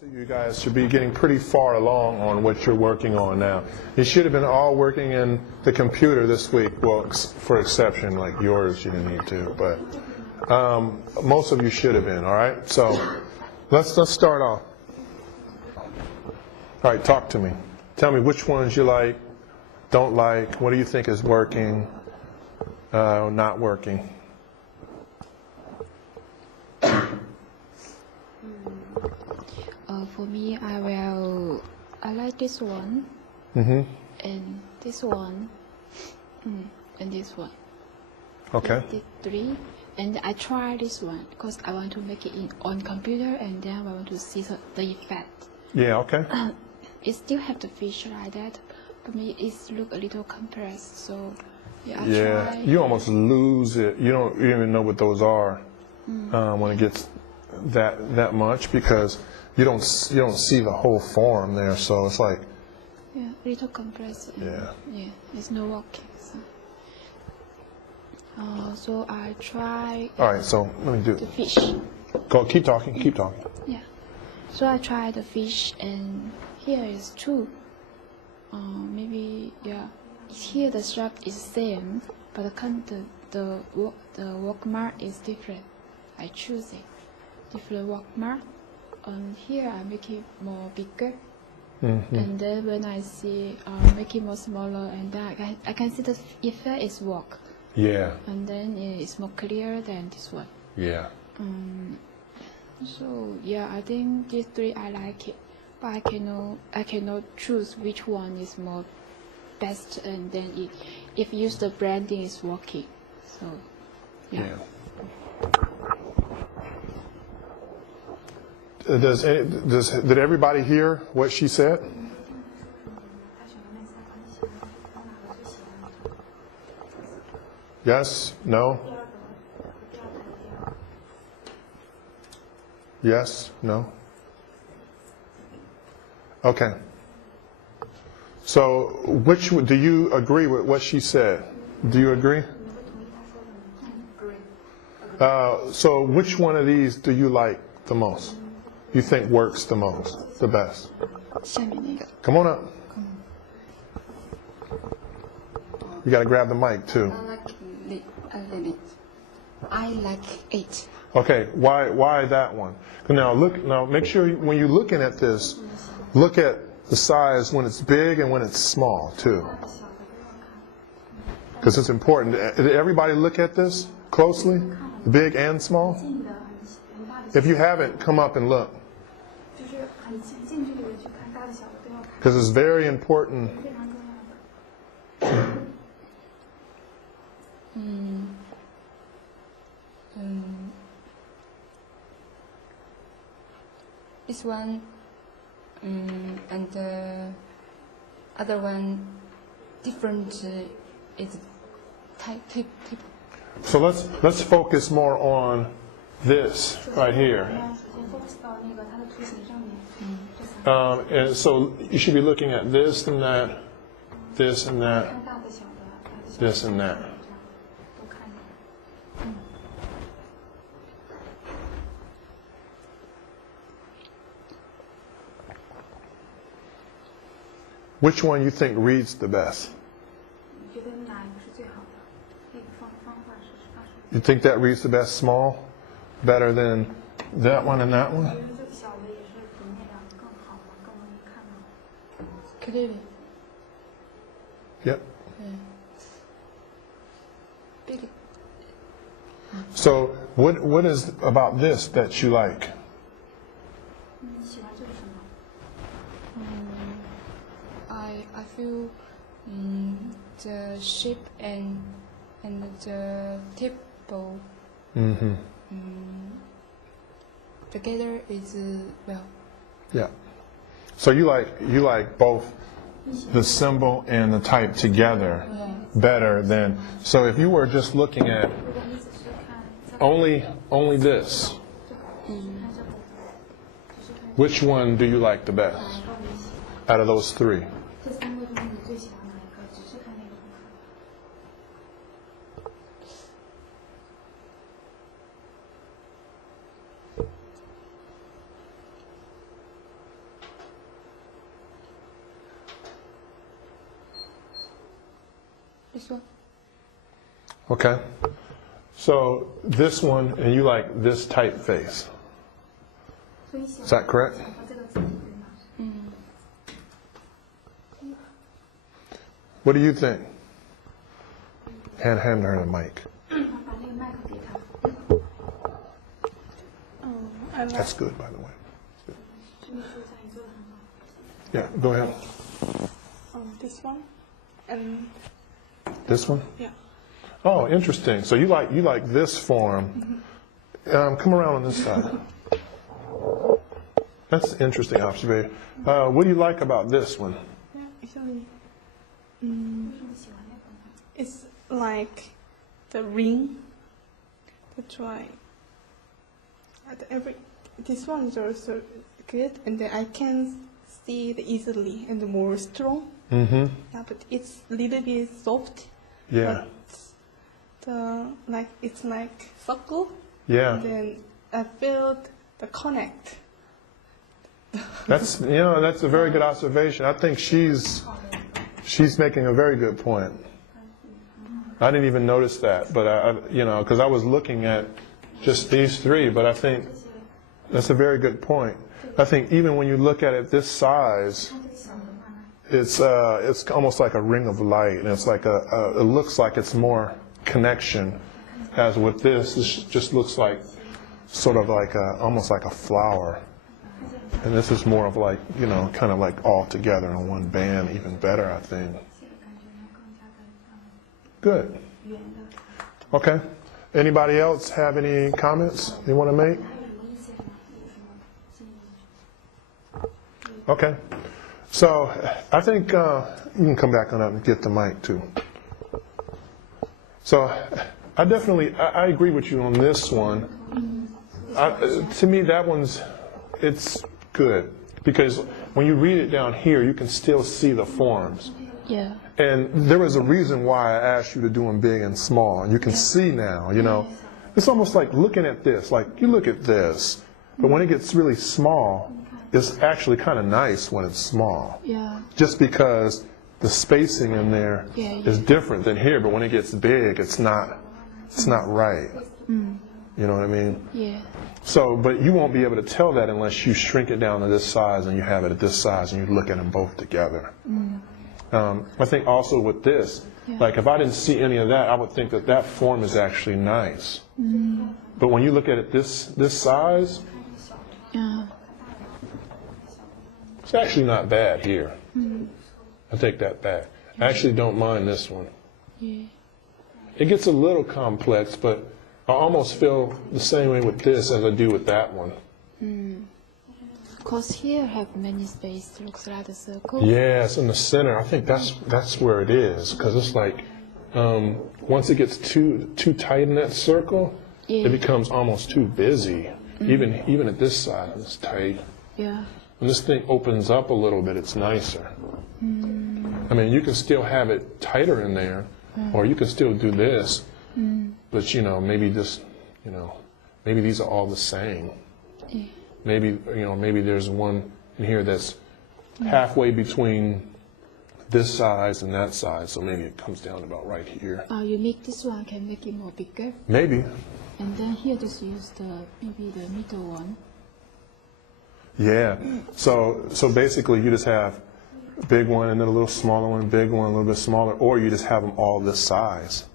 So you guys should be getting pretty far along on what you're working on now. You should have been all working in the computer this week, well, for exception like yours, you didn't need to, but most of you should have been, all right? So let's start off. All right, talk to me. Tell me which ones you like, don't like, what do you think is working, not working? For me, I like this one, and this one, and this one. Okay. These three, and I try this one because I want to make it on computer, and then I want to see the effect. Yeah. Okay. It still have the feature like that, but me it look a little compressed. So yeah, I try. You almost lose it. You don't even know what those are when it gets that much because you don't see the whole form there. So it's like little compressed. Yeah, it's no working. So I try. All right, so let me do the fish. Go, keep talking. Yeah. So I try the fish, and here is two. Maybe here the shape is same, but the work mark is different. I choose it different work mark. And here I make it more bigger. And then when I see make it more smaller, and then I can see the effect is work. Yeah. And then it's more clear than this one. Yeah. So I think these three I like it, but I cannot choose which one is more best. And then if use the branding is working. So yeah. Did everybody hear what she said? Yes? No? Yes? No? Okay. So, do you agree with what she said? Do you agree? So, which one of these do you like the most? You think works the most, the best? Come on up. You got to grab the mic too. I like it. Okay, why that one? Now make sure when you're looking at this, look at the size when it's big and when it's small too. Because it's important. Did everybody look at this closely? Big and small? If you haven't, come up and look. Because it's very important. This one and the other one different is type. So let's focus more on this right here. And so you should be looking at this and that, this and that, this and that. Which one you think reads the best? You think that reads the best small? Better than that one and that one? Clearly. Yep. Big. So what is about this that you like? I feel the shape and the table together is well. Yeah. So you like both the symbol and the type together better than. So if you were just looking at only this, which one do you like the best out of those three? This one. Okay. So this one, and you like this typeface. Is that correct? What do you think? Hand her the mic. That's good, by the way. Yeah, go ahead. This one and This one? yeah. Oh, interesting. So you like this form. Come around on this side. That's an interesting observation. What do you like about this one? Yeah, actually, it's like the ring. That's why. This one is also good, and then I can see it easily and more strong. Mm-hmm. Yeah, but it's a little bit soft. Yeah. But it's like circle. Yeah. And then I feel the connect. That's a very good observation. I think she's making a very good point. I didn't even notice that, but because I was looking at just these three, but I think that's a very good point. I think even when you look at it this size, it's almost like a ring of light, and it's like it looks like it's more connection. As with this just looks like sort of like almost like a flower, and this is more of like kind of like all together in one band, even better, I think. Good. Okay. Anybody else have any comments they want to make? Okay. So I think you can come back on up and get the mic too. So I agree with you on this one. To me, that it's good because when you read it down here, you can still see the forms. Yeah. And there was a reason why I asked you to do them big and small. And you can see now, it's almost like looking at this. Like you look at this, but when it gets really small, it's actually kind of nice when it's small. Yeah. Just because the spacing in there is different than here, but when it gets big, it's not right. Mm. You know what I mean? Yeah. So, but you won't be able to tell that unless you shrink it down to this size and you have it at this size and you look at them both together. Mm. I think also with this, like if I didn't see any of that, I would think that form is actually nice. Mm. But when you look at it this size, Yeah. it's actually not bad here. Mm. I take that back. I actually don't mind this one. Yeah. It gets a little complex, but I almost feel the same way with this as I do with that one. Mm. Because here have many space, looks like a circle. Yes, in the center. I think that's where it is, because it's like once it gets too tight in that circle, it becomes almost too busy. Even at this side, it's tight. Yeah. When this thing opens up a little bit, it's nicer. Mm. I mean, you can still have it tighter in there, or you can still do this, but maybe just maybe these are all the same. Yeah. Maybe there's one in here that's halfway between this size and that size, so maybe it comes down about right here. You make this one, can make it more bigger. Maybe. And then here just use maybe the middle one. Yeah. So basically you just have a big one and then a little smaller one, big one, a little bit smaller, or you just have them all this size.